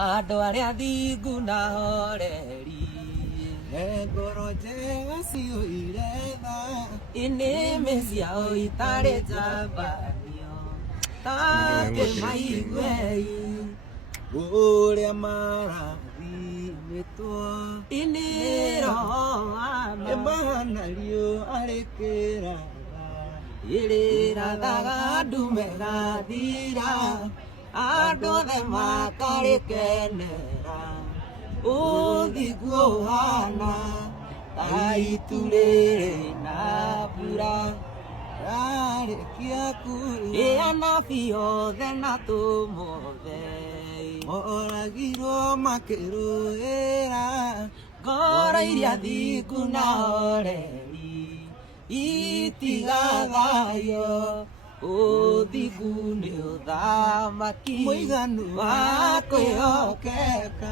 Andũ arĩa thingu na horeri ngoro njega ciũire tha inĩmĩ ciao itarĩ njambanio take maiguei ũrĩa marathimĩtwo inĩro mahana riũa rĩkĩratha ĩrĩrathaga ndume gathira andũ othe makarĩkenera ũthingu ũhana ta itu rĩrĩ na mbura rarĩkia kuura anabii othe na tũmothe moragirwo makĩrũĩra ngoro iria thingu na horeri itigathayo ũthingu nĩ ũthamaki mũiganu wa kwĩhokeka